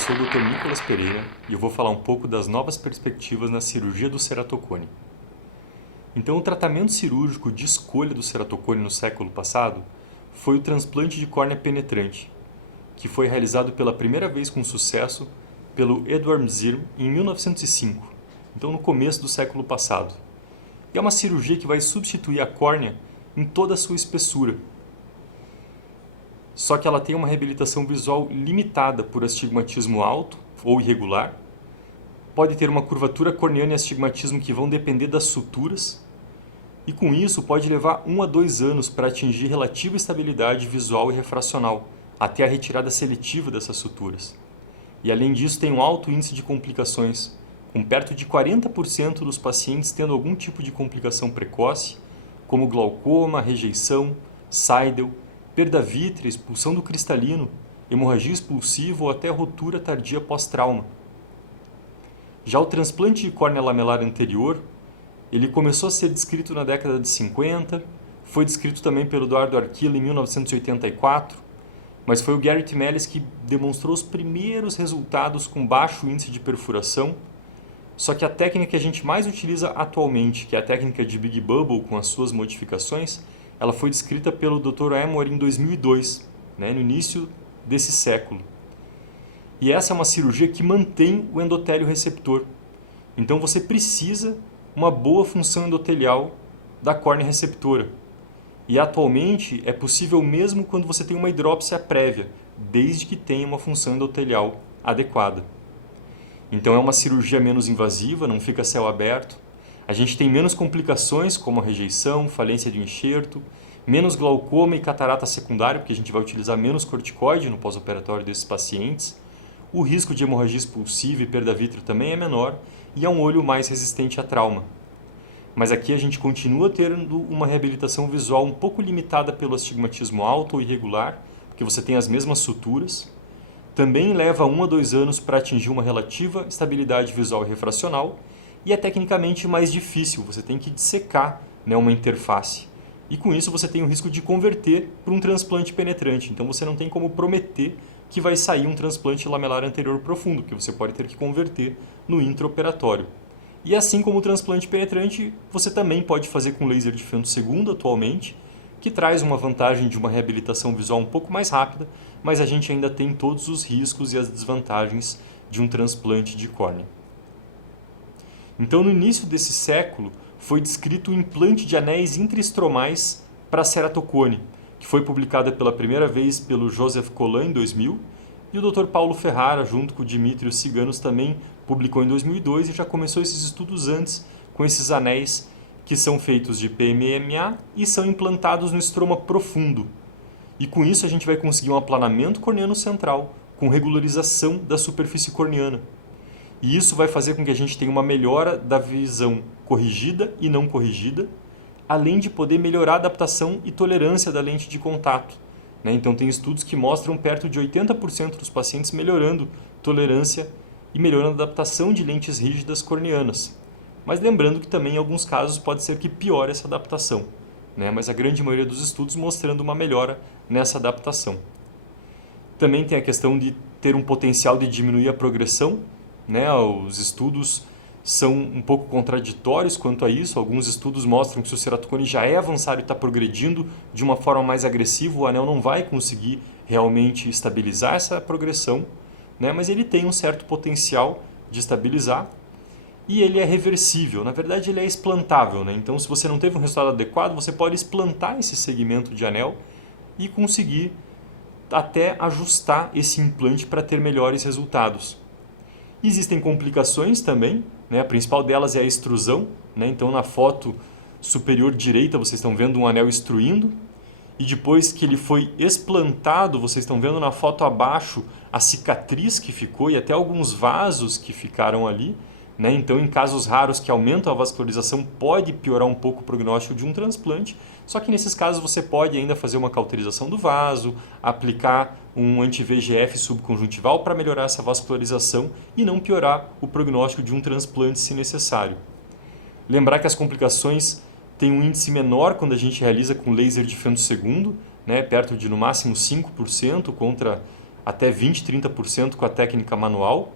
sou o Dr. Nicolas Pereira e eu vou falar um pouco das novas perspectivas na cirurgia do ceratocone. Então, o tratamento cirúrgico de escolha do ceratocone no século passado foi o transplante de córnea penetrante, que foi realizado pela primeira vez com sucesso pelo Edward Zirm em 1905, então no começo do século passado. E é uma cirurgia que vai substituir a córnea em toda a sua espessura. Só que ela tem uma reabilitação visual limitada por astigmatismo alto ou irregular, pode ter uma curvatura corneana e astigmatismo que vão depender das suturas, e com isso pode levar 1 a 2 anos para atingir relativa estabilidade visual e refracional, até a retirada seletiva dessas suturas. E além disso tem um alto índice de complicações, com perto de 40% dos pacientes tendo algum tipo de complicação precoce, como glaucoma, rejeição, Seidel, perda vítrea, expulsão do cristalino, hemorragia expulsiva ou até rotura tardia pós-trauma. Já o transplante de córnea lamelar anterior, ele começou a ser descrito na década de 50, foi descrito também pelo Eduardo Arquila em 1984, mas foi o Garrett Mellis que demonstrou os primeiros resultados com baixo índice de perfuração. Só que a técnica que a gente mais utiliza atualmente, que é a técnica de Big Bubble com as suas modificações, ela foi descrita pelo Dr. Emory em 2002, no início desse século. E essa é uma cirurgia que mantém o endotélio receptor. Então você precisa uma boa função endotelial da córnea receptora. E atualmente é possível mesmo quando você tem uma hidrópsia prévia, desde que tenha uma função endotelial adequada. Então é uma cirurgia menos invasiva, não fica a céu aberto. A gente tem menos complicações como a rejeição, falência de enxerto, menos glaucoma e catarata secundária, porque a gente vai utilizar menos corticoide no pós-operatório desses pacientes. O risco de hemorragia expulsiva e perda vítrea também é menor e é um olho mais resistente a trauma. Mas aqui a gente continua tendo uma reabilitação visual um pouco limitada pelo astigmatismo alto ou irregular, porque você tem as mesmas suturas. Também leva 1 a 2 anos para atingir uma relativa estabilidade visual e refracional e é tecnicamente mais difícil, você tem que dissecar uma interface. E com isso você tem o risco de converter para um transplante penetrante, então você não tem como prometer que vai sair um transplante lamelar anterior profundo, que você pode ter que converter no intraoperatório. E assim como o transplante penetrante, você também pode fazer com laser de femtosegundo atualmente, que traz uma vantagem de uma reabilitação visual um pouco mais rápida, mas a gente ainda tem todos os riscos e as desvantagens de um transplante de córnea. Então, no início desse século, foi descrito o implante de anéis intraestromais para ceratocone, que foi publicada pela primeira vez pelo Joseph Colin em 2000, e o Dr. Paulo Ferrara, junto com o Dimitrios Siganos, também publicou em 2002 e já começou esses estudos antes com esses anéis que são feitos de PMMA e são implantados no estroma profundo. E com isso a gente vai conseguir um aplanamento corneano central, com regularização da superfície corneana. E isso vai fazer com que a gente tenha uma melhora da visão corrigida e não corrigida, além de poder melhorar a adaptação e tolerância da lente de contato. Então tem estudos que mostram perto de 80% dos pacientes melhorando tolerância e melhorando a adaptação de lentes rígidas corneanas. Mas lembrando que também em alguns casos pode ser que piore essa adaptação, mas a grande maioria dos estudos mostrando uma melhora nessa adaptação. Também tem a questão de ter um potencial de diminuir a progressão, os estudos são um pouco contraditórios quanto a isso. Alguns estudos mostram que se o ceratocone já é avançado e está progredindo de uma forma mais agressiva, o anel não vai conseguir realmente estabilizar essa progressão, mas ele tem um certo potencial de estabilizar e ele é reversível. Na verdade, ele é explantável. Então, se você não teve um resultado adequado, você pode explantar esse segmento de anel e conseguir até ajustar esse implante para ter melhores resultados. Existem complicações também, a principal delas é a extrusão. Então, na foto superior direita, vocês estão vendo um anel extruindo. E depois que ele foi explantado, vocês estão vendo na foto abaixo a cicatriz que ficou e até alguns vasos que ficaram ali. Então, em casos raros que aumentam a vascularização, pode piorar um pouco o prognóstico de um transplante. Só que nesses casos você pode ainda fazer uma cauterização do vaso, aplicar um anti-VEGF subconjuntival para melhorar essa vascularização e não piorar o prognóstico de um transplante se necessário. Lembrar que as complicações têm um índice menor quando a gente realiza com laser de femtosegundo, perto de no máximo 5% contra até 20, 30% com a técnica manual.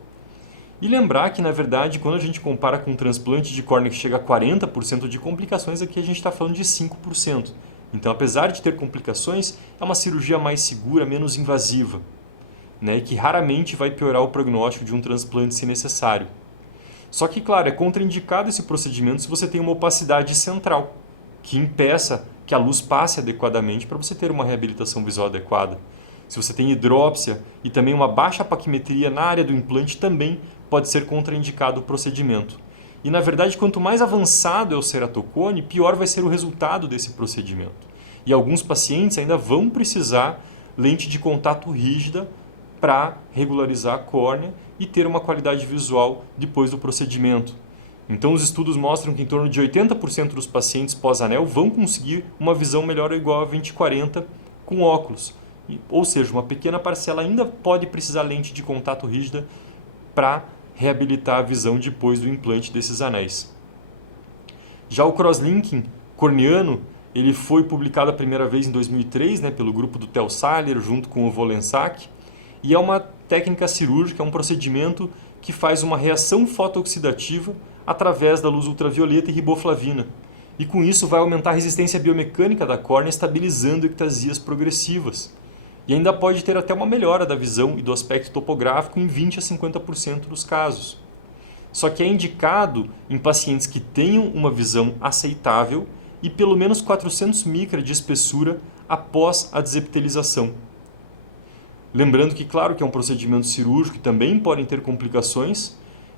E lembrar que, na verdade, quando a gente compara com um transplante de córnea que chega a 40% de complicações, aqui a gente está falando de 5%. Então, apesar de ter complicações, é uma cirurgia mais segura, menos invasiva, né? E que raramente vai piorar o prognóstico de um transplante se necessário. Só que, claro, é contraindicado esse procedimento se você tem uma opacidade central, que impeça que a luz passe adequadamente para você ter uma reabilitação visual adequada. Se você tem hidrópsia e também uma baixa paquimetria na área do implante, também pode ser contraindicado o procedimento. E, na verdade, quanto mais avançado é o ceratocone, pior vai ser o resultado desse procedimento. E alguns pacientes ainda vão precisar lente de contato rígida para regularizar a córnea e ter uma qualidade visual depois do procedimento. Então, os estudos mostram que em torno de 80% dos pacientes pós-anel vão conseguir uma visão melhor ou igual a 20/40 com óculos. Ou seja, uma pequena parcela ainda pode precisar lente de contato rígida para reabilitar a visão depois do implante desses anéis. Já o crosslinking corneano, ele foi publicado a primeira vez em 2003, né, pelo grupo do Tel Saller, junto com o Volensac, e é uma técnica cirúrgica, é um procedimento que faz uma reação fotooxidativa através da luz ultravioleta e riboflavina. E com isso vai aumentar a resistência biomecânica da córnea, estabilizando ectasias progressivas. E ainda pode ter até uma melhora da visão e do aspecto topográfico em 20 a 50% dos casos. Só que é indicado em pacientes que tenham uma visão aceitável e pelo menos 400 micra de espessura após a desepitelização. Lembrando que, claro, que é um procedimento cirúrgico e também podem ter complicações.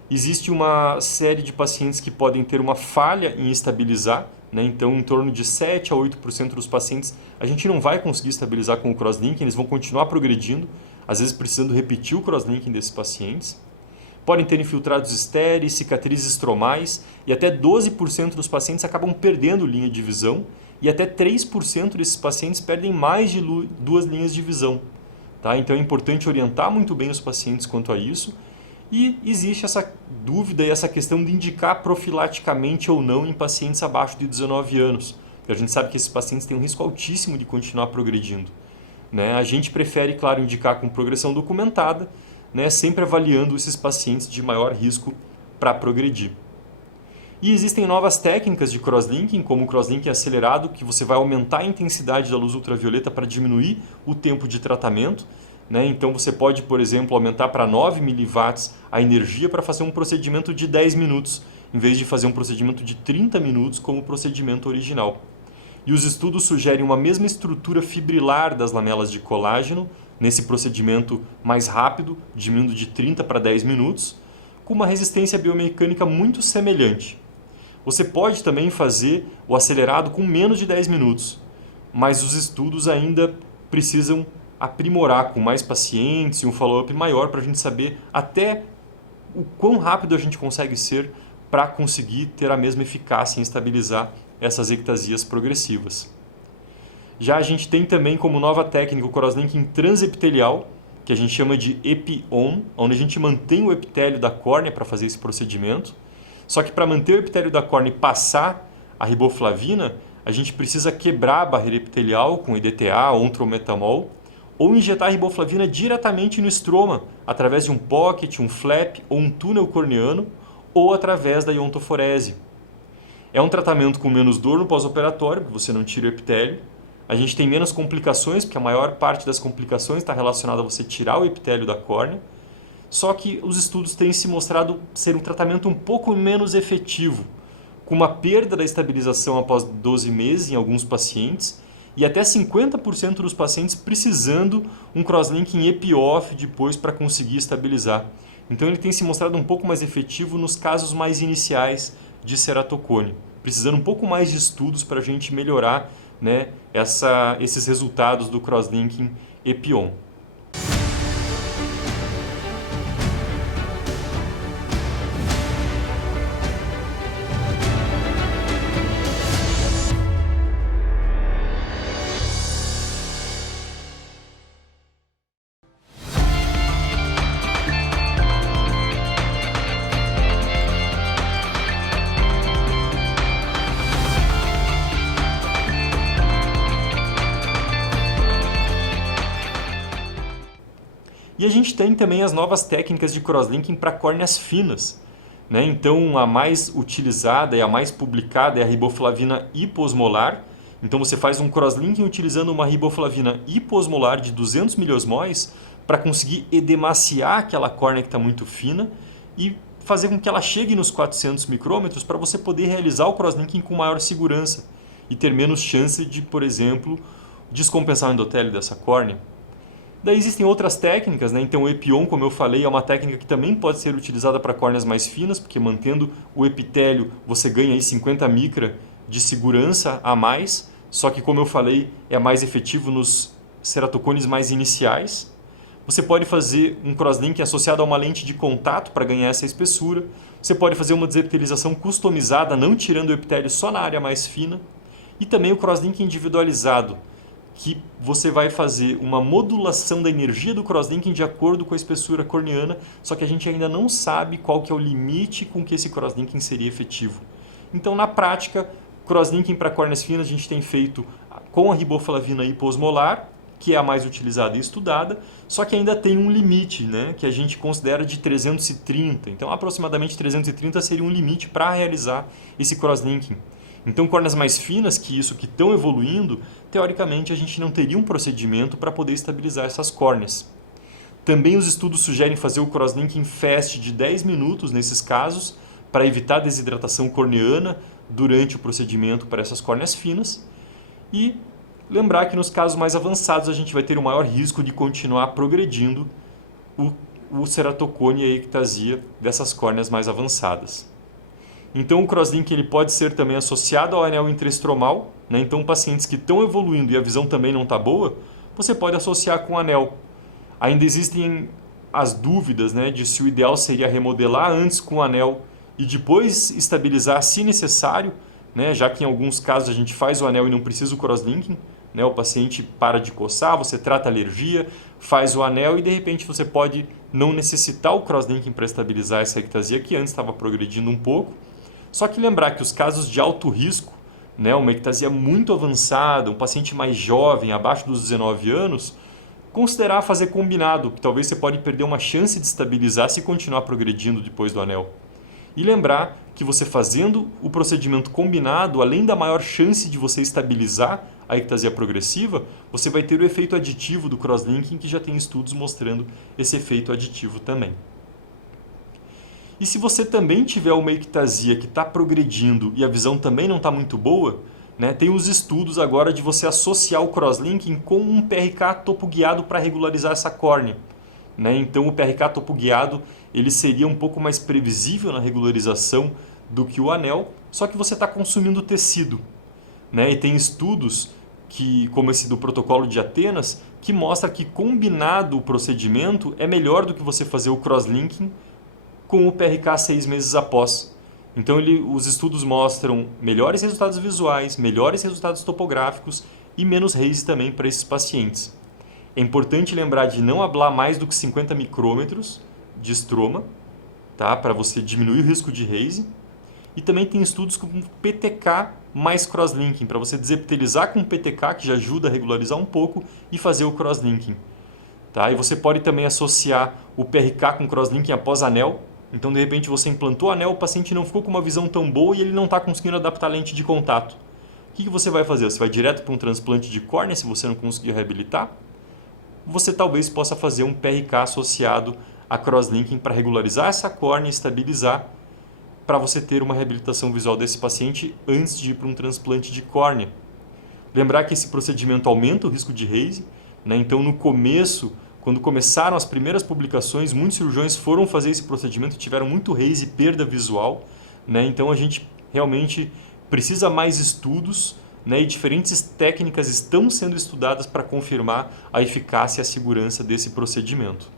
Existe uma série de pacientes que podem ter uma falha em estabilizar, né? Então, em torno de 7 a 8% dos pacientes a gente não vai conseguir estabilizar com o crosslinking, eles vão continuar progredindo, às vezes precisando repetir o crosslinking desses pacientes. Podem ter infiltrados estéreis, cicatrizes estromais e até 12% dos pacientes acabam perdendo linha de visão e até 3% desses pacientes perdem mais de 2 linhas de visão. Tá? Então é importante orientar muito bem os pacientes quanto a isso. E existe essa dúvida e essa questão de indicar profilaticamente ou não em pacientes abaixo de 19 anos. A gente sabe que esses pacientes têm um risco altíssimo de continuar progredindo, né? A gente prefere, claro, indicar com progressão documentada, né? Sempre avaliando esses pacientes de maior risco para progredir. E existem novas técnicas de crosslinking, como o crosslinking acelerado, que você vai aumentar a intensidade da luz ultravioleta para diminuir o tempo de tratamento. Então você pode, por exemplo, aumentar para 9 mW a energia para fazer um procedimento de 10 minutos, em vez de fazer um procedimento de 30 minutos como o procedimento original. E os estudos sugerem uma mesma estrutura fibrilar das lamelas de colágeno, nesse procedimento mais rápido, diminuindo de 30 para 10 minutos, com uma resistência biomecânica muito semelhante. Você pode também fazer o acelerado com menos de 10 minutos, mas os estudos ainda precisam aprimorar com mais pacientes e um follow-up maior para a gente saber até o quão rápido a gente consegue ser para conseguir ter a mesma eficácia em estabilizar essas ectasias progressivas. Já a gente tem também como nova técnica o crosslinking transepitelial, que a gente chama de EPI-ON, onde a gente mantém o epitélio da córnea para fazer esse procedimento. Só que para manter o epitélio da córnea e passar a riboflavina, a gente precisa quebrar a barreira epitelial com EDTA ou ontrometamol, ou injetar a riboflavina diretamente no estroma, através de um pocket, um flap ou um túnel corneano, ou através da iontoforese. É um tratamento com menos dor no pós-operatório, porque você não tira o epitélio. A gente tem menos complicações, porque a maior parte das complicações está relacionada a você tirar o epitélio da córnea. Só que os estudos têm se mostrado ser um tratamento um pouco menos efetivo, com uma perda da estabilização após 12 meses em alguns pacientes e até 50% dos pacientes precisando um crosslinking epi-off depois para conseguir estabilizar. Então ele tem se mostrado um pouco mais efetivo nos casos mais iniciais de ceratocone, precisando um pouco mais de estudos para a gente melhorar, né, esses resultados do crosslinking epi-on. E a gente tem também as novas técnicas de crosslinking para córneas finas, né? Então a mais utilizada e a mais publicada é a riboflavina hiposmolar. Então você faz um crosslinking utilizando uma riboflavina hiposmolar de 200 miliosmóis para conseguir edemaciar aquela córnea que está muito fina e fazer com que ela chegue nos 400 micrômetros para você poder realizar o crosslinking com maior segurança e ter menos chance de, por exemplo, descompensar o endotélio dessa córnea. Daí existem outras técnicas, né? Então o Epion, como eu falei, é uma técnica que também pode ser utilizada para córneas mais finas, porque mantendo o epitélio você ganha aí 50 micra de segurança a mais, só que como eu falei, é mais efetivo nos ceratocones mais iniciais. Você pode fazer um crosslink associado a uma lente de contato para ganhar essa espessura. Você pode fazer uma desepitelização customizada, não tirando o epitélio só na área mais fina. E também o crosslink individualizado, que você vai fazer uma modulação da energia do crosslinking de acordo com a espessura corneana, só que a gente ainda não sabe qual que é o limite com que esse crosslinking seria efetivo. Então, na prática, crosslinking para córneas finas a gente tem feito com a riboflavina hiposmolar, que é a mais utilizada e estudada, só que ainda tem um limite, né, que a gente considera de 330. Então, aproximadamente 330 seria um limite para realizar esse crosslinking. Então, córneas mais finas que isso, que estão evoluindo, teoricamente a gente não teria um procedimento para poder estabilizar essas córneas. Também os estudos sugerem fazer o crosslinking fast de 10 minutos nesses casos, para evitar desidratação corneana durante o procedimento para essas córneas finas. E lembrar que nos casos mais avançados a gente vai ter o maior risco de continuar progredindo o ceratocone e a ectasia dessas córneas mais avançadas. Então o crosslink ele pode ser também associado ao anel intraestromal, né? Então pacientes que estão evoluindo e a visão também não está boa, você pode associar com o anel. Ainda existem as dúvidas, né, de se o ideal seria remodelar antes com o anel e depois estabilizar se necessário, né, já que em alguns casos a gente faz o anel e não precisa o crosslinking, né, o paciente para de coçar, você trata a alergia, faz o anel e de repente você pode não necessitar o crosslinking para estabilizar essa ectasia que antes estava progredindo um pouco. Só que lembrar que os casos de alto risco, né, uma ectasia muito avançada, um paciente mais jovem, abaixo dos 19 anos, considerar fazer combinado, que talvez você pode perder uma chance de estabilizar se continuar progredindo depois do anel. E lembrar que você fazendo o procedimento combinado, além da maior chance de você estabilizar a ectasia progressiva, você vai ter o efeito aditivo do crosslinking, que já tem estudos mostrando esse efeito aditivo também. E se você também tiver uma ectasia que está progredindo e a visão também não está muito boa, né, tem os estudos agora de você associar o crosslinking com um PRK topo guiado para regularizar essa córnea. Né? Então o PRK topo guiado ele seria um pouco mais previsível na regularização do que o anel, só que você está consumindo tecido. Né? E tem estudos, como esse do protocolo de Atenas, que mostra que combinado o procedimento é melhor do que você fazer o crosslinking com o PRK 6 meses após. Então os estudos mostram melhores resultados visuais, melhores resultados topográficos e menos haze também para esses pacientes. É importante lembrar de não ablar mais do que 50 micrômetros de estroma, tá? Para você diminuir o risco de haze. E também tem estudos com PTK mais crosslinking, para você desepitelizar com PTK, que já ajuda a regularizar um pouco, e fazer o crosslinking. Tá? E você pode também associar o PRK com crosslinking após anel. Então, de repente, você implantou o anel, o paciente não ficou com uma visão tão boa e ele não está conseguindo adaptar a lente de contato. O que você vai fazer? Você vai direto para um transplante de córnea se você não conseguir reabilitar? Você talvez possa fazer um PRK associado a crosslinking para regularizar essa córnea e estabilizar, para você ter uma reabilitação visual desse paciente antes de ir para um transplante de córnea. Lembrar que esse procedimento aumenta o risco de haze, né? Então, no começo, quando começaram as primeiras publicações, muitos cirurgiões foram fazer esse procedimento e tiveram muito haze e perda visual. Né? Então a gente realmente precisa mais estudos, né? E diferentes técnicas estão sendo estudadas para confirmar a eficácia e a segurança desse procedimento.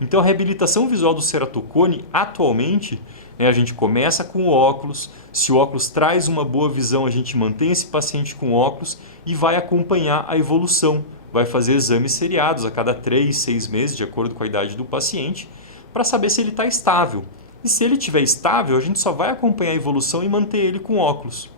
Então a reabilitação visual do ceratocone atualmente, né, a gente começa com o óculos, se o óculos traz uma boa visão a gente mantém esse paciente com óculos e vai acompanhar a evolução. Vai fazer exames seriados a cada 3, 6 meses, de acordo com a idade do paciente, para saber se ele está estável. E se ele estiver estável, a gente só vai acompanhar a evolução e manter ele com óculos.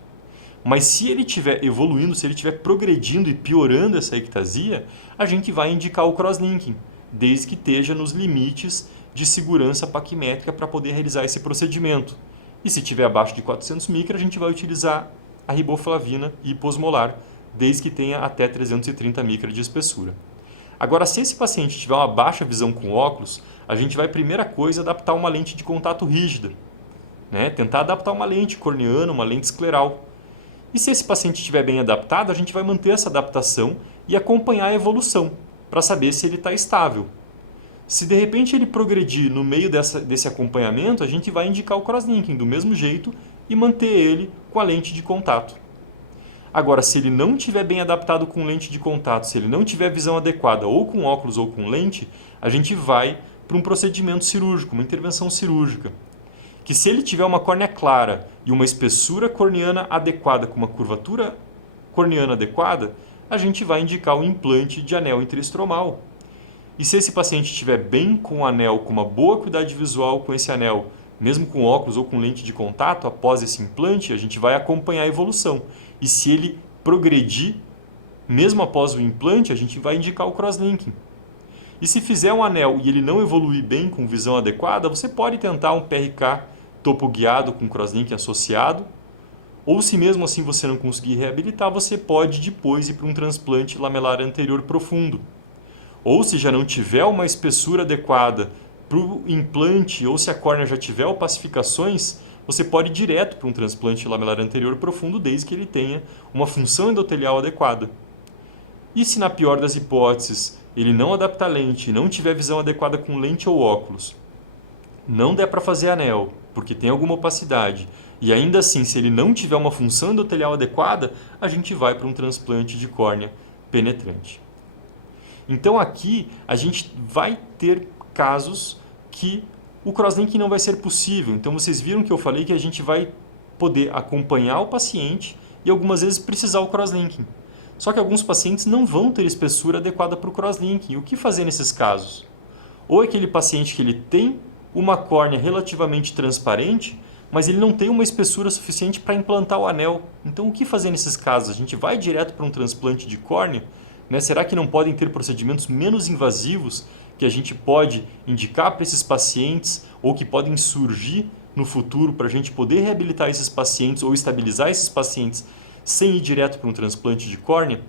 Mas se ele estiver evoluindo, se ele estiver progredindo e piorando essa ectasia, a gente vai indicar o crosslinking, desde que esteja nos limites de segurança paquimétrica para poder realizar esse procedimento. E se tiver abaixo de 400 micra, a gente vai utilizar a riboflavina hiposmolar, desde que tenha até 330 micra de espessura. Agora, se esse paciente tiver uma baixa visão com óculos, a gente vai, primeira coisa, adaptar uma lente de contato rígida, né? Tentar adaptar uma lente corneana, uma lente escleral. E se esse paciente estiver bem adaptado, a gente vai manter essa adaptação e acompanhar a evolução, para saber se ele está estável. Se de repente ele progredir no meio desse acompanhamento, a gente vai indicar o crosslinking do mesmo jeito e manter ele com a lente de contato. Agora, se ele não estiver bem adaptado com lente de contato, se ele não tiver visão adequada ou com óculos ou com lente, a gente vai para um procedimento cirúrgico, uma intervenção cirúrgica. Que se ele tiver uma córnea clara e uma espessura corneana adequada, com uma curvatura corneana adequada, a gente vai indicar o implante de anel interestromal. E se esse paciente estiver bem com o anel, com uma boa acuidade visual com esse anel, mesmo com óculos ou com lente de contato, após esse implante, a gente vai acompanhar a evolução. E se ele progredir, mesmo após o implante, a gente vai indicar o crosslinking. E se fizer um anel e ele não evoluir bem com visão adequada, você pode tentar um PRK topo guiado com crosslinking associado, ou se mesmo assim você não conseguir reabilitar, você pode depois ir para um transplante lamelar anterior profundo. Ou se já não tiver uma espessura adequada para o implante, ou se a córnea já tiver opacificações, você pode ir direto para um transplante lamelar anterior profundo, desde que ele tenha uma função endotelial adequada. E se na pior das hipóteses ele não adaptar a lente, não tiver visão adequada com lente ou óculos, não der para fazer anel, porque tem alguma opacidade, e ainda assim, se ele não tiver uma função endotelial adequada, a gente vai para um transplante de córnea penetrante. Então aqui a gente vai ter casos que o crosslinking não vai ser possível. Então vocês viram que eu falei que a gente vai poder acompanhar o paciente e algumas vezes precisar o crosslinking. Só que alguns pacientes não vão ter espessura adequada para o crosslinking. O que fazer nesses casos? Ou é aquele paciente que ele tem uma córnea relativamente transparente, mas ele não tem uma espessura suficiente para implantar o anel. Então o que fazer nesses casos? A gente vai direto para um transplante de córnea? Né? Será que não podem ter procedimentos menos invasivos que a gente pode indicar para esses pacientes ou que podem surgir no futuro para a gente poder reabilitar esses pacientes ou estabilizar esses pacientes sem ir direto para um transplante de córnea?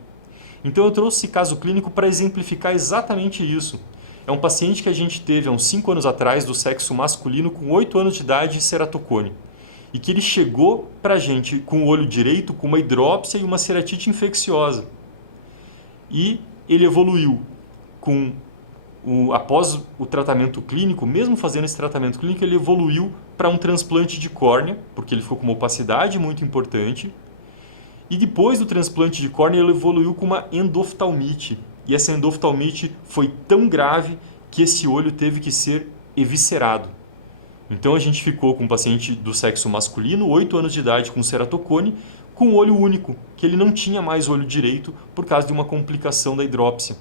Então eu trouxe esse caso clínico para exemplificar exatamente isso. É um paciente que a gente teve há uns 5 anos atrás, do sexo masculino, com 8 anos de idade e ceratocone. E que ele chegou para a gente com o olho direito com uma hidrópsia e uma ceratite infecciosa. E ele evoluiu após o tratamento clínico, mesmo fazendo esse tratamento clínico, ele evoluiu para um transplante de córnea, porque ele ficou com uma opacidade muito importante. E depois do transplante de córnea, ele evoluiu com uma endoftalmite. E essa endoftalmite foi tão grave que esse olho teve que ser eviscerado. Então a gente ficou com um paciente do sexo masculino, 8 anos de idade, com ceratocone, com um olho único, que ele não tinha mais olho direito por causa de uma complicação da hidrópsia.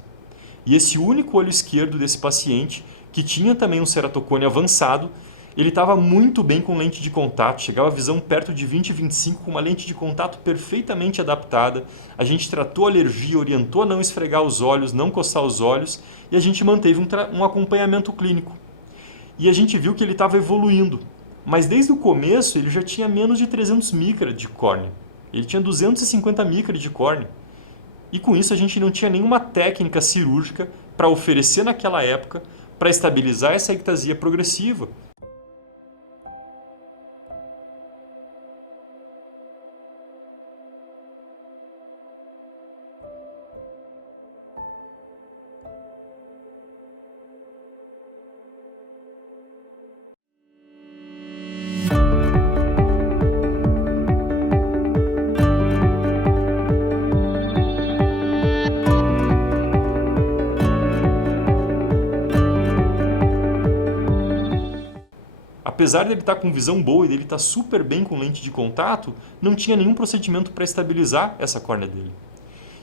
E esse único olho esquerdo desse paciente, que tinha também um ceratocone avançado, ele estava muito bem com lente de contato, chegava a visão perto de 20 e 25 com uma lente de contato perfeitamente adaptada. A gente tratou a alergia, orientou a não esfregar os olhos, não coçar os olhos e a gente manteve um acompanhamento clínico. E a gente viu que ele estava evoluindo, mas desde o começo ele já tinha menos de 300 micra de córnea. Ele tinha 250 micra de córnea. E com isso a gente não tinha nenhuma técnica cirúrgica para oferecer naquela época para estabilizar essa ectasia progressiva. Apesar dele estar com visão boa e dele estar super bem com lente de contato, não tinha nenhum procedimento para estabilizar essa córnea dele.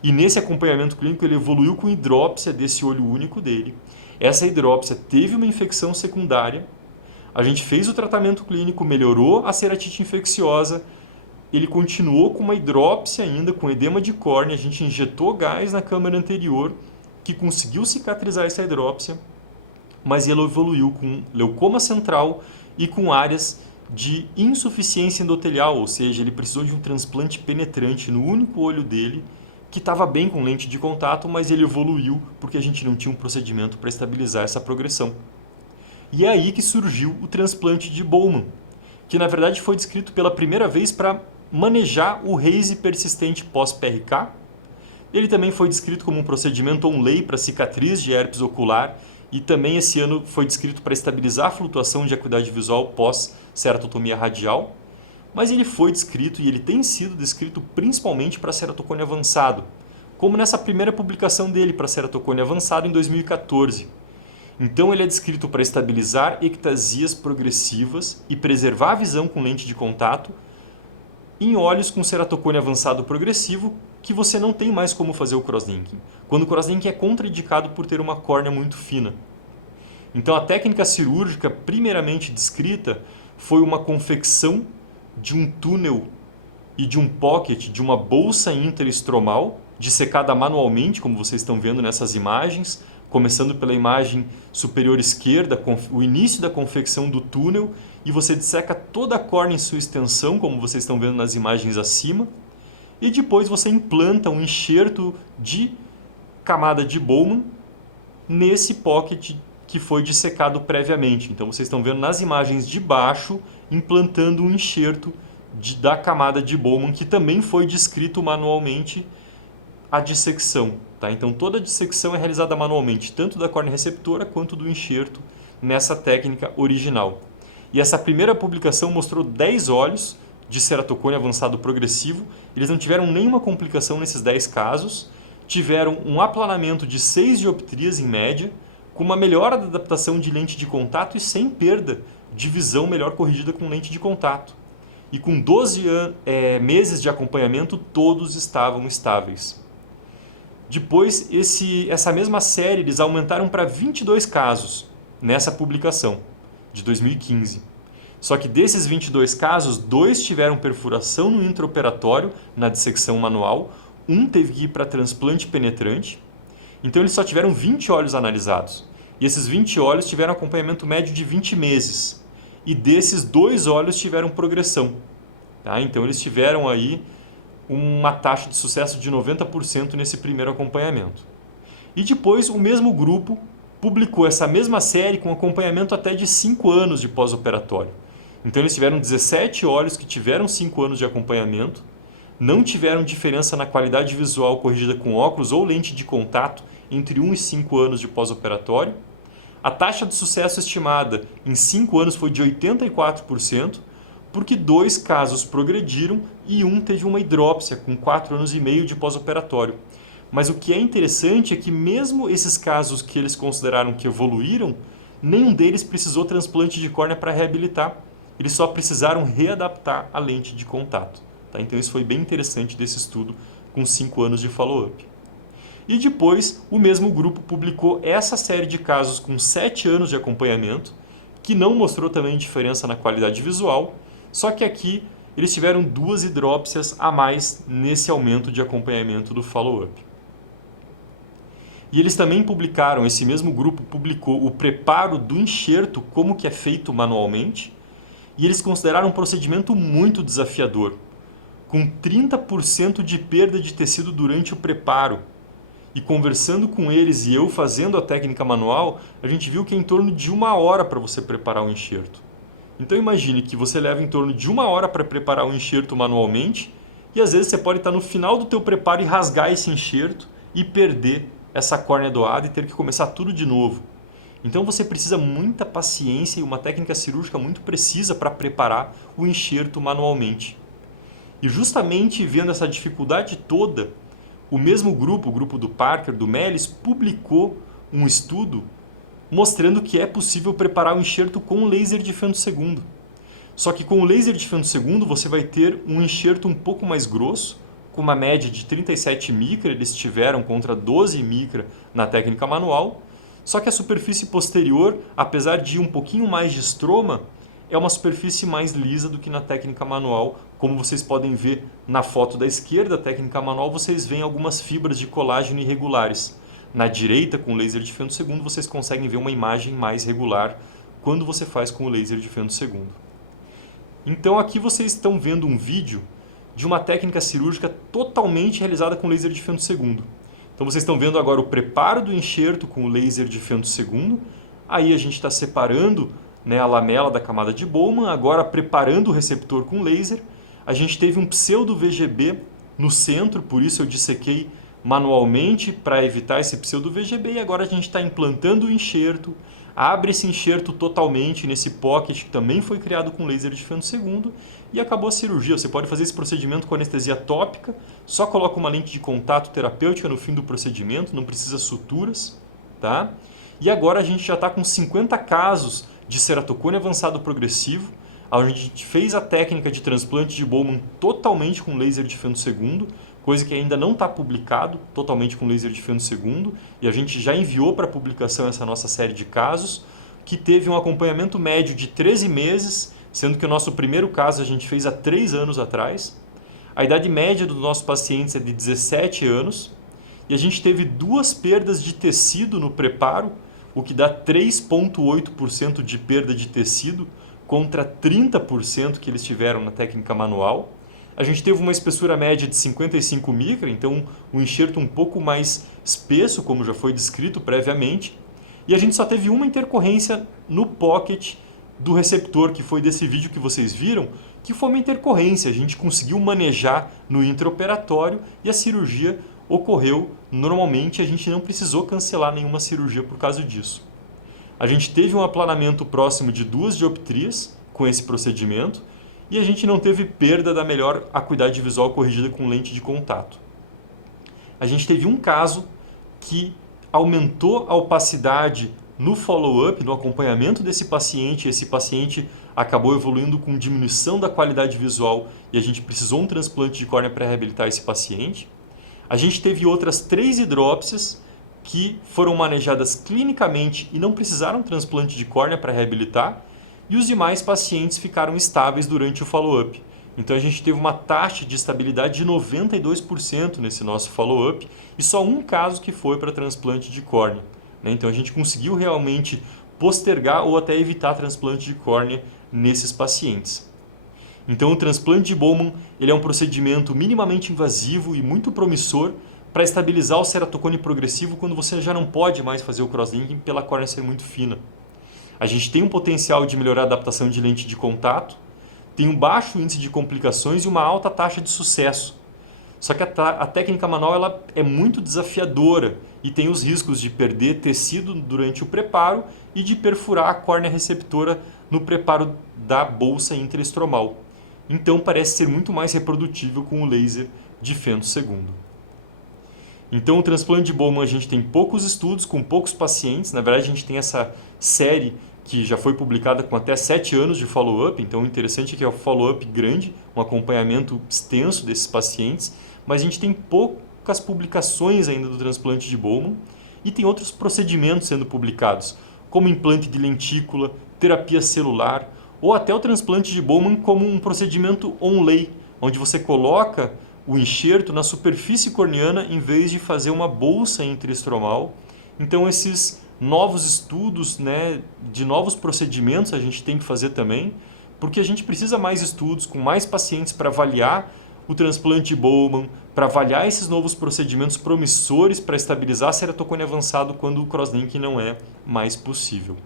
E nesse acompanhamento clínico ele evoluiu com hidrópsia desse olho único dele. Essa hidrópsia teve uma infecção secundária, a gente fez o tratamento clínico, melhorou a ceratite infecciosa, ele continuou com uma hidrópsia ainda, com edema de córnea, a gente injetou gás na câmara anterior, que conseguiu cicatrizar essa hidrópsia. mas ele evoluiu com leucoma central e com áreas de insuficiência endotelial, ou seja, ele precisou de um transplante penetrante no único olho dele, que estava bem com lente de contato, mas ele evoluiu porque a gente não tinha um procedimento para estabilizar essa progressão. E é aí que surgiu o transplante de Bowman, que na verdade foi descrito pela primeira vez para manejar o Haze persistente pós-PRK. Ele também foi descrito como um procedimento on-lay para cicatriz de herpes ocular e também esse ano foi descrito para estabilizar a flutuação de acuidade visual pós-ceratotomia radial. Mas ele foi descrito e ele tem sido descrito principalmente para ceratocone avançado, como nessa primeira publicação dele para ceratocone avançado em 2014. Então ele é descrito para estabilizar ectasias progressivas e preservar a visão com lente de contato em olhos com ceratocone avançado progressivo que você não tem mais como fazer o crosslinking, quando o crosslinking é contraindicado por ter uma córnea muito fina. Então a técnica cirúrgica primeiramente descrita foi uma confecção de um túnel e de um pocket, de uma bolsa interestromal, dissecada manualmente, como vocês estão vendo nessas imagens, começando pela imagem superior esquerda, o início da confecção do túnel, e você disseca toda a córnea em sua extensão, como vocês estão vendo nas imagens acima, e depois você implanta um enxerto de camada de Bowman nesse pocket que foi dissecado previamente. Então vocês estão vendo nas imagens de baixo, implantando um enxerto da camada de Bowman, que também foi descrito manualmente a dissecção. Tá? Então toda a dissecção é realizada manualmente, tanto da córnea receptora quanto do enxerto nessa técnica original. E essa primeira publicação mostrou 10 olhos de ceratocone avançado progressivo. Eles não tiveram nenhuma complicação nesses 10 casos, tiveram um aplanamento de 6 dioptrias em média, com uma melhora da adaptação de lente de contato e sem perda de visão melhor corrigida com lente de contato. E com 12 meses de acompanhamento, todos estavam estáveis. Depois, essa mesma série eles aumentaram para 22 casos nessa publicação de 2015. Só que desses 22 casos, 2 tiveram perfuração no intraoperatório, na dissecção manual, um teve que ir para transplante penetrante. Então eles só tiveram 20 olhos analisados. E esses 20 olhos tiveram acompanhamento médio de 20 meses. E desses 2 olhos tiveram progressão. Tá? Então eles tiveram aí uma taxa de sucesso de 90% nesse primeiro acompanhamento. E depois o mesmo grupo publicou essa mesma série com acompanhamento até de 5 anos de pós-operatório. Então eles tiveram 17 olhos que tiveram 5 anos de acompanhamento, não tiveram diferença na qualidade visual corrigida com óculos ou lente de contato entre 1 e 5 anos de pós-operatório. A taxa de sucesso estimada em 5 anos foi de 84%, porque 2 casos progrediram e um teve uma hidrópsia com 4 anos e meio de pós-operatório. Mas o que é interessante é que mesmo esses casos que eles consideraram que evoluíram, nenhum deles precisou transplante de córnea para reabilitar. Eles só precisaram readaptar a lente de contato. Tá? Então isso foi bem interessante desse estudo com 5 anos de follow-up. E depois o mesmo grupo publicou essa série de casos com 7 anos de acompanhamento, que não mostrou também diferença na qualidade visual, só que aqui eles tiveram 2 hidrópsias a mais nesse aumento de acompanhamento do follow-up. E eles também publicaram, esse mesmo grupo publicou o preparo do enxerto, como que é feito manualmente, e eles consideraram um procedimento muito desafiador, com 30% de perda de tecido durante o preparo. E conversando com eles e eu fazendo a técnica manual, a gente viu que é em torno de 1 hora para você preparar o enxerto. Então imagine que você leva em torno de 1 hora para preparar o enxerto manualmente, e às vezes você pode estar no final do teu preparo e rasgar esse enxerto e perder essa córnea doada e ter que começar tudo de novo. Então você precisa muita paciência e uma técnica cirúrgica muito precisa para preparar o enxerto manualmente. E justamente vendo essa dificuldade toda, o mesmo grupo, o grupo do Parker, do Mellis, publicou um estudo mostrando que é possível preparar o enxerto com laser de fento segundo. Só que com o laser de fento segundo você vai ter um enxerto um pouco mais grosso, com uma média de 37 micra, eles tiveram contra 12 micra na técnica manual. Só que a superfície posterior, apesar de um pouquinho mais de estroma, é uma superfície mais lisa do que na técnica manual. Como vocês podem ver na foto da esquerda, a técnica manual, vocês veem algumas fibras de colágeno irregulares. na direita com o laser de femtosegundo, vocês conseguem ver uma imagem mais regular quando você faz com o laser de femtosegundo. Então aqui vocês estão vendo um vídeo de uma técnica cirúrgica totalmente realizada com laser de femtosegundo. Então vocês estão vendo agora o preparo do enxerto com o laser de femtosegundo. Aí a gente está separando, né, a lamela da camada de Bowman, agora preparando o receptor com laser. A gente teve um pseudo VGB no centro, por isso eu dissequei manualmente para evitar esse pseudo VGB, e agora a gente está implantando o enxerto. Abre esse enxerto totalmente nesse pocket que também foi criado com laser de femtosegundo e acabou a cirurgia. Você pode fazer esse procedimento com anestesia tópica, só coloca uma lente de contato terapêutica no fim do procedimento, não precisa suturas, tá? E agora a gente já está com 50 casos de ceratocone avançado progressivo, onde a gente fez a técnica de transplante de Bowman totalmente com laser de femtosegundo, coisa que ainda não está publicado, totalmente com laser de femtosegundo, e a gente já enviou para publicação essa nossa série de casos, que teve um acompanhamento médio de 13 meses, sendo que o nosso primeiro caso a gente fez há 3 anos atrás. A idade média dos nossos pacientes é de 17 anos, e a gente teve 2 perdas de tecido no preparo, o que dá 3,8% de perda de tecido, contra 30% que eles tiveram na técnica manual. A gente teve uma espessura média de 55 micra, então um enxerto um pouco mais espesso, como já foi descrito previamente. E a gente só teve uma intercorrência no pocket do receptor, que foi desse vídeo que vocês viram, que foi uma intercorrência. A gente conseguiu manejar no intraoperatório e a cirurgia ocorreu normalmente. A gente não precisou cancelar nenhuma cirurgia por causa disso. A gente teve um aplanamento próximo de 2 dioptrias com esse procedimento, e a gente não teve perda da melhor acuidade visual corrigida com lente de contato. A gente teve um caso que aumentou a opacidade no follow-up, no acompanhamento desse paciente. Esse paciente acabou evoluindo com diminuição da qualidade visual e a gente precisou um transplante de córnea para reabilitar esse paciente. A gente teve outras 3 hidrópsias que foram manejadas clinicamente e não precisaram transplante de córnea para reabilitar. E os demais pacientes ficaram estáveis durante o follow-up. Então a gente teve uma taxa de estabilidade de 92% nesse nosso follow-up e só um caso que foi para transplante de córnea. Então a gente conseguiu realmente postergar ou até evitar transplante de córnea nesses pacientes. Então o transplante de Bowman ele é um procedimento minimamente invasivo e muito promissor para estabilizar o ceratocone progressivo quando você já não pode mais fazer o crosslinking pela córnea ser muito fina. A gente tem um potencial de melhorar a adaptação de lente de contato, tem um baixo índice de complicações e uma alta taxa de sucesso. Só que a técnica manual ela é muito desafiadora e tem os riscos de perder tecido durante o preparo e de perfurar a córnea receptora no preparo da bolsa intraestromal. Então parece ser muito mais reprodutível com o laser de femtosegundo. Então o transplante de Bowman a gente tem poucos estudos com poucos pacientes. Na verdade a gente tem essa série que já foi publicada com até 7 anos de follow-up, então o interessante é que é um follow-up grande, um acompanhamento extenso desses pacientes, mas a gente tem poucas publicações ainda do transplante de Bowman e tem outros procedimentos sendo publicados, como implante de lentícula, terapia celular ou até o transplante de Bowman como um procedimento on-lay, onde você coloca o enxerto na superfície corneana em vez de fazer uma bolsa intraestromal. Então esses novos estudos, né, de novos procedimentos a gente tem que fazer também, porque a gente precisa mais estudos com mais pacientes para avaliar o transplante de Bowman, para avaliar esses novos procedimentos promissores para estabilizar a ceratocone avançado quando o crosslinking não é mais possível.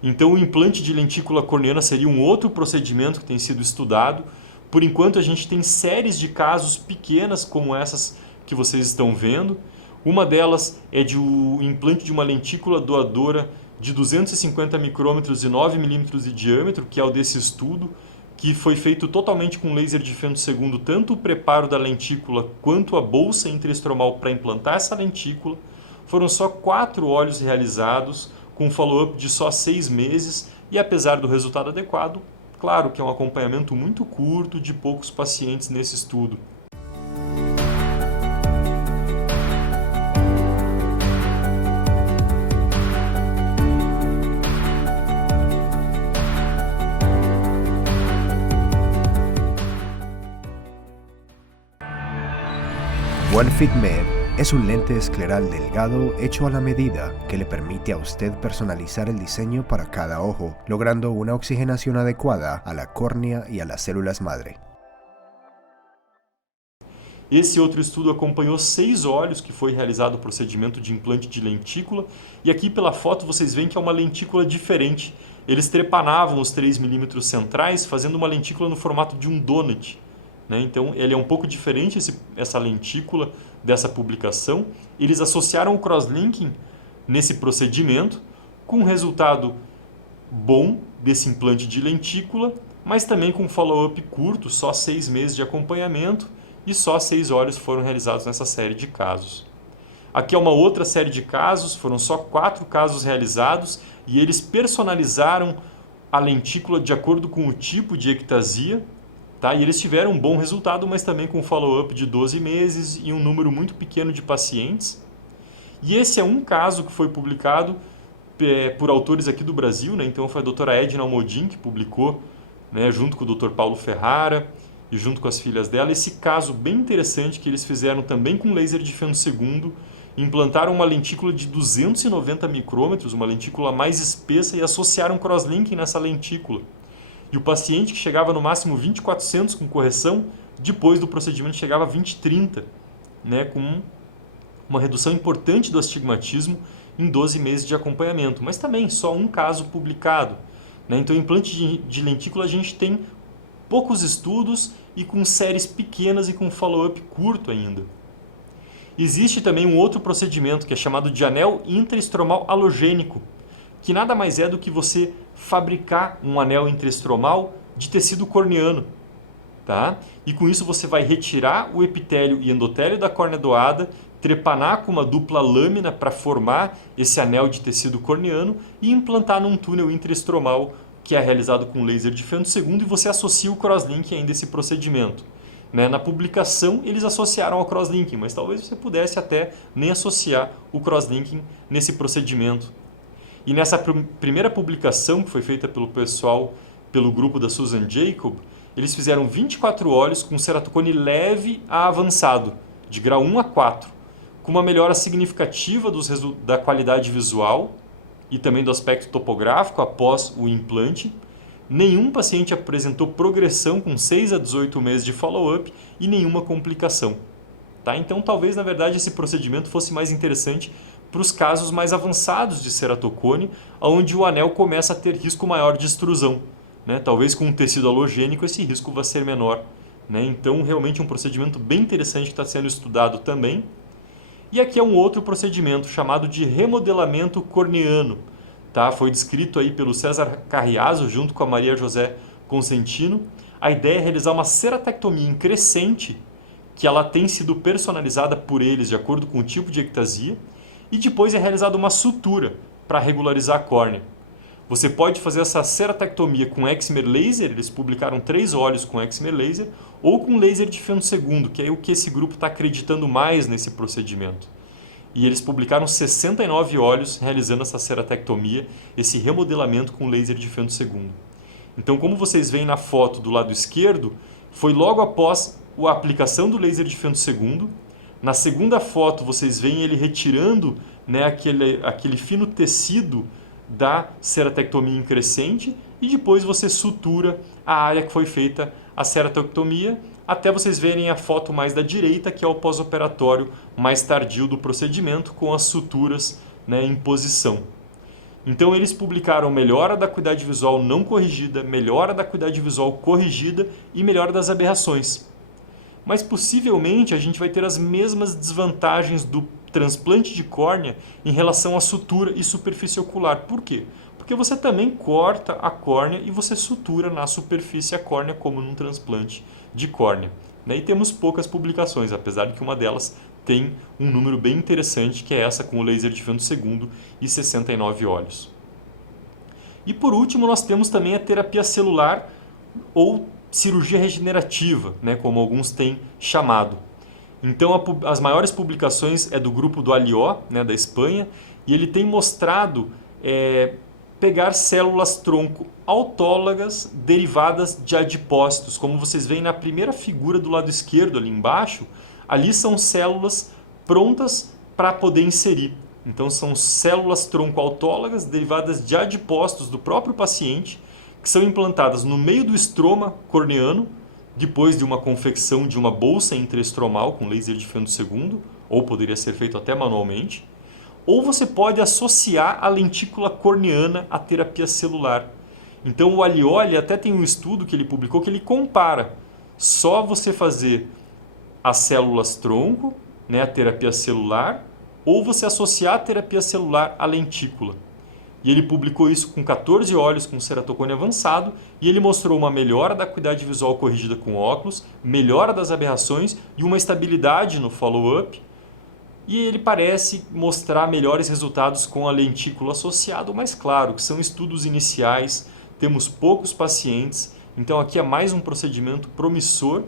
Então o implante de lentícula corneana seria um outro procedimento que tem sido estudado. Por enquanto a gente tem séries de casos pequenas como essas que vocês estão vendo. Uma delas é de um implante de uma lentícula doadora de 250 micrômetros e 9 milímetros de diâmetro, que é o desse estudo, que foi feito totalmente com laser de femtosegundo, tanto o preparo da lentícula quanto a bolsa intraestromal para implantar essa lentícula. Foram só 4 olhos realizados, com follow-up de só 6 meses, e apesar do resultado adequado, claro que é um acompanhamento muito curto de poucos pacientes nesse estudo. OneFit Med, Es un lente escleral delgado hecho a la medida que le permite a usted personalizar el diseño para cada ojo, logrando una oxigenación adecuada a la córnea y a las células madre. Esse outro estudo acompanhou 6 olhos, que foi realizado o procedimento de implante de lentícula, e aqui pela foto vocês veem que é uma lentícula diferente. Eles trepanavam os 3 milímetros centrais, fazendo uma lentícula no formato de um donut, né? Então ele é um pouco diferente, essa lentícula dessa publicação. Eles associaram o crosslinking nesse procedimento, com um resultado bom desse implante de lentícula, mas também com um follow-up curto, só 6 meses de acompanhamento, e só 6 olhos foram realizados nessa série de casos. Aqui é uma outra série de casos, foram só 4 casos realizados, e eles personalizaram a lentícula de acordo com o tipo de ectasia, tá? E eles tiveram um bom resultado, mas também com um follow-up de 12 meses e um número muito pequeno de pacientes. E esse é um caso que foi publicado por autores aqui do Brasil, né? Então foi a doutora Edna Almodin que publicou, né, junto com o Dr. Paulo Ferrara e junto com as filhas dela, esse caso bem interessante que eles fizeram também com laser de femtosegundo, implantaram uma lentícula de 290 micrômetros, uma lentícula mais espessa, e associaram crosslinking nessa lentícula. E o paciente que chegava no máximo 20/400 com correção, depois do procedimento chegava a 20/30, né, com uma redução importante do astigmatismo em 12 meses de acompanhamento, mas também só um caso publicado, né? Então, implante de lentícula a gente tem poucos estudos e com séries pequenas e com follow-up curto ainda. Existe também um outro procedimento que é chamado de anel intraestromal halogênico, que nada mais é do que você fabricar um anel intraestromal de tecido corneano, tá? E com isso você vai retirar o epitélio e endotélio da córnea doada, trepanar com uma dupla lâmina para formar esse anel de tecido corneano e implantar num túnel intraestromal que é realizado com laser de femtosegundo, e você associa o crosslinking ainda a esse procedimento, né? Na publicação eles associaram ao crosslinking, mas talvez você pudesse até nem associar o crosslinking nesse procedimento. E nessa primeira publicação que foi feita pelo pessoal, pelo grupo da Susan Jacob, eles fizeram 24 olhos com ceratocone leve a avançado, de grau 1 a 4, com uma melhora significativa da qualidade visual e também do aspecto topográfico após o implante. Nenhum paciente apresentou progressão com 6 a 18 meses de follow-up e nenhuma complicação, tá? Então talvez na verdade esse procedimento fosse mais interessante para os casos mais avançados de ceratocone, onde o anel começa a ter risco maior de extrusão, né? Talvez com um tecido halogênico esse risco vai ser menor, né? Então realmente um procedimento bem interessante que está sendo estudado também. E aqui é um outro procedimento chamado de remodelamento corneano, tá? Foi descrito aí pelo César Carriazo junto com a Maria José Consentino. A ideia é realizar uma ceratectomia em crescente, que ela tem sido personalizada por eles de acordo com o tipo de ectasia, e depois é realizada uma sutura para regularizar a córnea. Você pode fazer essa ceratectomia com excimer laser, eles publicaram 3 olhos com excimer laser, ou com laser de femtosegundo, que é o que esse grupo está acreditando mais nesse procedimento. E eles publicaram 69 olhos realizando essa ceratectomia, esse remodelamento com laser de femtosegundo. Então, como vocês veem na foto do lado esquerdo, foi logo após a aplicação do laser de femtosegundo. Na segunda foto, vocês veem ele retirando, né, aquele fino tecido da ceratectomia em crescente, e depois você sutura a área que foi feita a ceratectomia, até vocês verem a foto mais da direita, que é o pós-operatório mais tardio do procedimento, com as suturas, né, em posição. Então eles publicaram melhora da acuidade visual não corrigida, melhora da acuidade visual corrigida e melhora das aberrações. Mas possivelmente a gente vai ter as mesmas desvantagens do transplante de córnea em relação à sutura e superfície ocular. Por quê? Porque você também corta a córnea e você sutura na superfície a córnea, como num transplante de córnea, né? E temos poucas publicações, apesar de que uma delas tem um número bem interessante, que é essa com o laser de femtosegundo e 69 olhos. E por último, nós temos também a terapia celular ou cirurgia regenerativa, né, como alguns têm chamado. Então, as maiores publicações é do grupo do Alió, né, da Espanha, e ele tem mostrado pegar células-tronco autólogas derivadas de adipócitos. Como vocês veem na primeira figura do lado esquerdo, ali embaixo, ali são células prontas para poder inserir. Então são células tronco-autólogas derivadas de adipócitos do próprio paciente, que são implantadas no meio do estroma corneano, depois de uma confecção de uma bolsa intraestromal com laser de fendo segundo, ou poderia ser feito até manualmente. Ou você pode associar a lentícula corneana à terapia celular. Então o Alioli até tem um estudo que ele publicou que ele compara só você fazer as células tronco, né, a terapia celular, ou você associar a terapia celular à lentícula. E ele publicou isso com 14 olhos com ceratocone avançado e ele mostrou uma melhora da acuidade visual corrigida com óculos, melhora das aberrações e uma estabilidade no follow-up. E ele parece mostrar melhores resultados com a lentícula associada, mas claro que são estudos iniciais, temos poucos pacientes, então aqui é mais um procedimento promissor,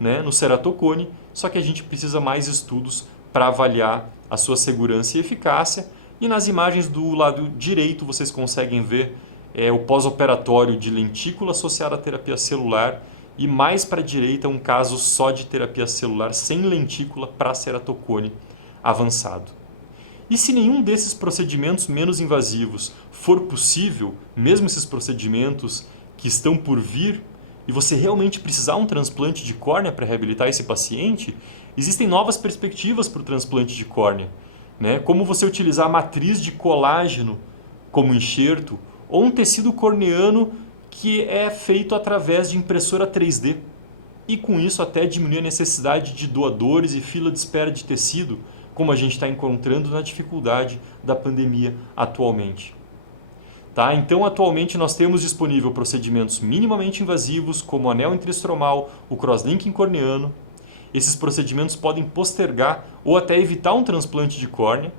né, no ceratocone, só que a gente precisa mais estudos para avaliar a sua segurança e eficácia. E nas imagens do lado direito vocês conseguem ver o pós-operatório de lentícula associada à terapia celular e mais para a direita um caso só de terapia celular sem lentícula para ceratocone avançado. E se nenhum desses procedimentos menos invasivos for possível, mesmo esses procedimentos que estão por vir, e você realmente precisar um transplante de córnea para reabilitar esse paciente, existem novas perspectivas para o transplante de córnea. Né? Como você utilizar a matriz de colágeno como enxerto ou um tecido corneano que é feito através de impressora 3D. E com isso até diminuir a necessidade de doadores e fila de espera de tecido, como a gente está encontrando na dificuldade da pandemia atualmente. Tá? Então atualmente nós temos disponível procedimentos minimamente invasivos como o anel intraestromal, o crosslinking corneano. Esses procedimentos podem postergar ou até evitar um transplante de córnea.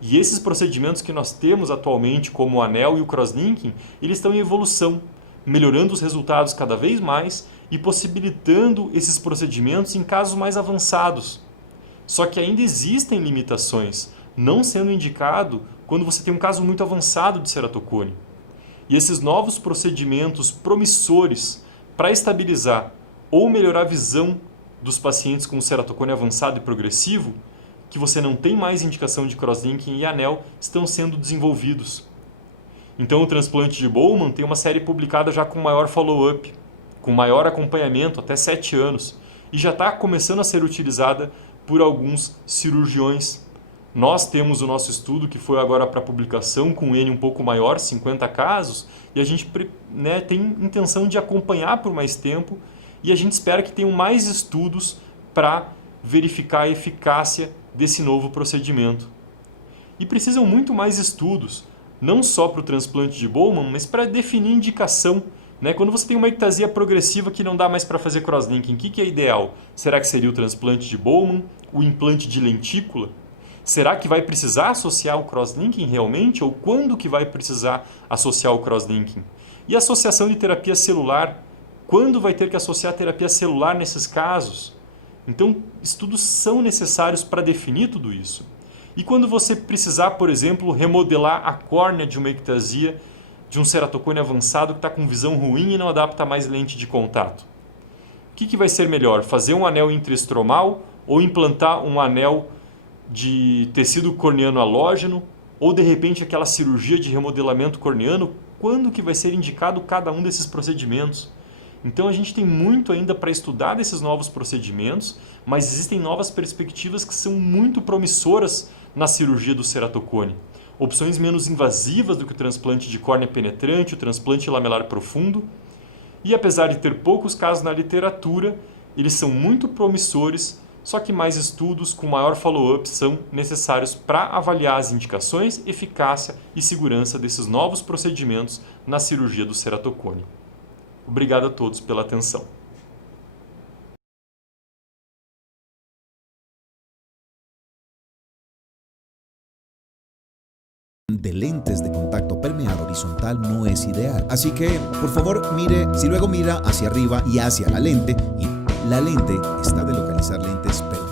E esses procedimentos que nós temos atualmente, como o anel e o crosslinking, eles estão em evolução, melhorando os resultados cada vez mais e possibilitando esses procedimentos em casos mais avançados. Só que ainda existem limitações, não sendo indicado quando você tem um caso muito avançado de ceratocone. E esses novos procedimentos promissores para estabilizar ou melhorar a visão dos pacientes com ceratocone avançado e progressivo, que você não tem mais indicação de crosslinking e anel, estão sendo desenvolvidos. Então o transplante de Bowman tem uma série publicada já com maior follow-up, com maior acompanhamento, até 7 anos, e já está começando a ser utilizada por alguns cirurgiões. Nós temos o nosso estudo que foi agora para publicação com um N um pouco maior, 50 casos, e a gente tem intenção de acompanhar por mais tempo. E a gente espera que tenham mais estudos para verificar a eficácia desse novo procedimento. E precisam muito mais estudos, não só para o transplante de Bowman, mas para definir indicação. Né? Quando você tem uma ectasia progressiva que não dá mais para fazer crosslinking, o que é ideal? Será que seria o transplante de Bowman, o implante de lentícula? Será que vai precisar associar o crosslinking realmente? Ou quando que vai precisar associar o crosslinking? E a associação de terapia celular? Quando vai ter que associar a terapia celular nesses casos? Então, estudos são necessários para definir tudo isso. E quando você precisar, por exemplo, remodelar a córnea de uma ectasia de um ceratocone avançado que está com visão ruim e não adapta mais lente de contato. O que vai ser melhor? Fazer um anel intraestromal ou implantar um anel de tecido corneano halógeno? Ou, de repente, aquela cirurgia de remodelamento corneano? Quando que vai ser indicado cada um desses procedimentos? Então a gente tem muito ainda para estudar desses novos procedimentos, mas existem novas perspectivas que são muito promissoras na cirurgia do ceratocone. Opções menos invasivas do que o transplante de córnea penetrante, o transplante lamelar profundo. E apesar de ter poucos casos na literatura, eles são muito promissores, só que mais estudos com maior follow-up são necessários para avaliar as indicações, eficácia e segurança desses novos procedimentos na cirurgia do ceratocone. Obrigado a todos pela atenção. De lentes de contacto permeado horizontal no es ideal. Así que, por favor, mire, si luego mira hacia arriba y hacia la lente, y la lente está de localizar lentes perfectas.